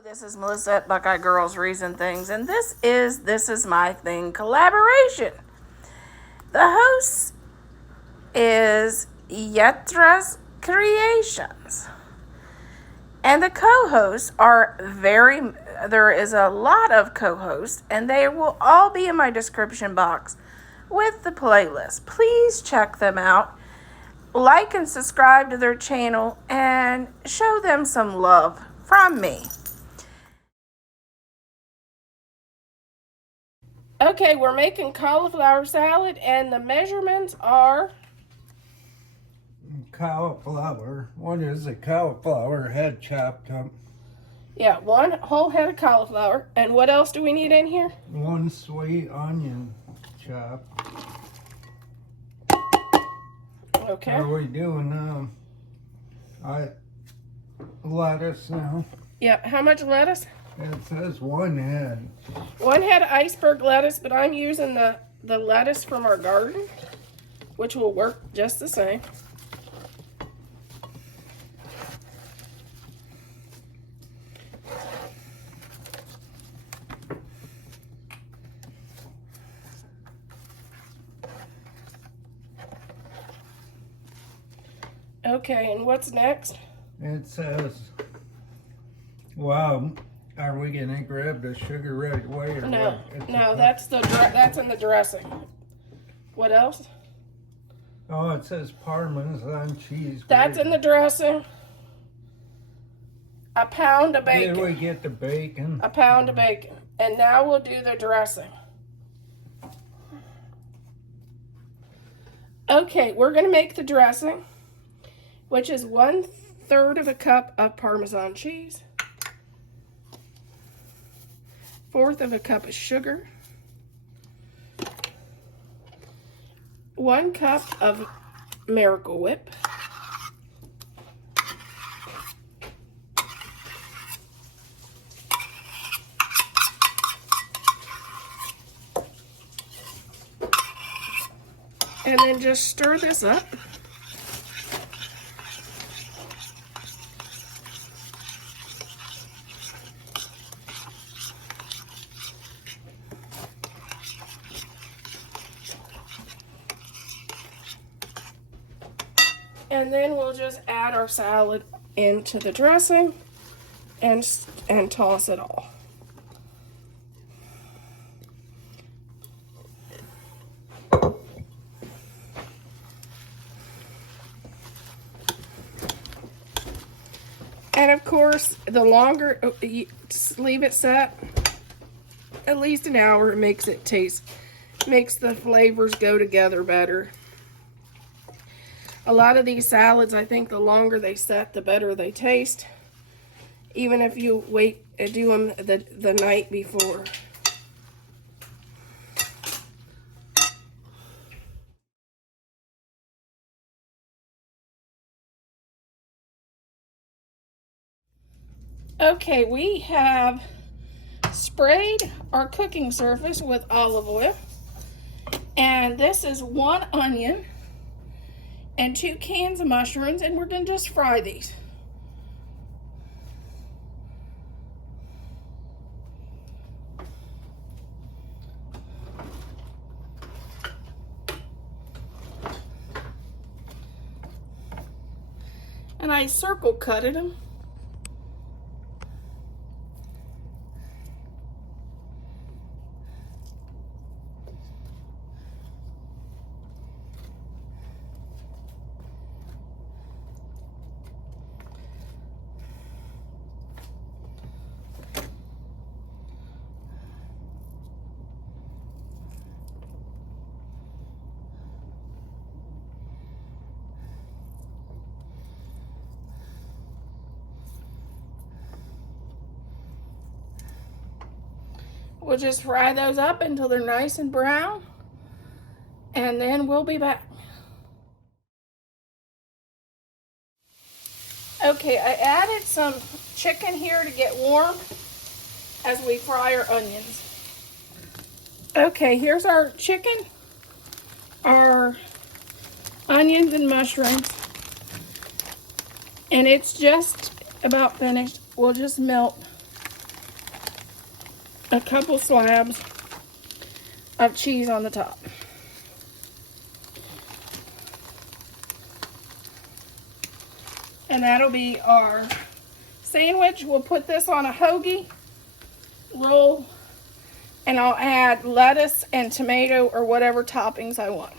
This is Melissa at Buckeye Girls Reason Things, and this is My Thing collaboration. The host is Yetra's Creations, and the co-hosts are there is a lot of co-hosts, and they will all be in my description box with the playlist. Please check them out. Like and subscribe to their channel and show them some love from me. Okay, we're making cauliflower salad, and the measurements are... Cauliflower. What is a cauliflower head chopped up? Yeah, 1 whole head of cauliflower. And what else do we need in here? 1 sweet onion chopped. Okay. How are we doing lettuce now? Yeah, how much lettuce? It says 1 head. 1 head of iceberg lettuce, but I'm using the lettuce from our garden, which will work just the same. Okay, and what's next? It says, wow, are we gonna grab the sugar right away or No, what? no, that's in the dressing. What else? Oh, it says Parmesan cheese. That's in the dressing. A pound of bacon. Did we get the bacon? A pound of bacon. And now we'll do the dressing. Okay, we're going to make the dressing, which is 1/3 of a cup of Parmesan cheese, 1/4 of a cup of sugar, 1 cup of Miracle Whip, and then just stir this up. And then we'll just add our salad into the dressing and toss it all. And of course, the longer you leave it set, at least an hour, it makes the flavors go together better. A lot of these salads, I think the longer they set, the better they taste. Even if you wait and do them the night before. Okay, we have sprayed our cooking surface with olive oil. And this is 1 onion and 2 cans of mushrooms, and we're gonna just fry these. And I circle cutted them. We'll just fry those up until they're nice and brown, and then we'll be back. Okay, I added some chicken here to get warm as we fry our onions. Okay, here's our chicken, our onions and mushrooms, and it's just about finished. We'll just melt a couple slabs of cheese on the top. And that'll be our sandwich. We'll put this on a hoagie roll, and I'll add lettuce and tomato or whatever toppings I want.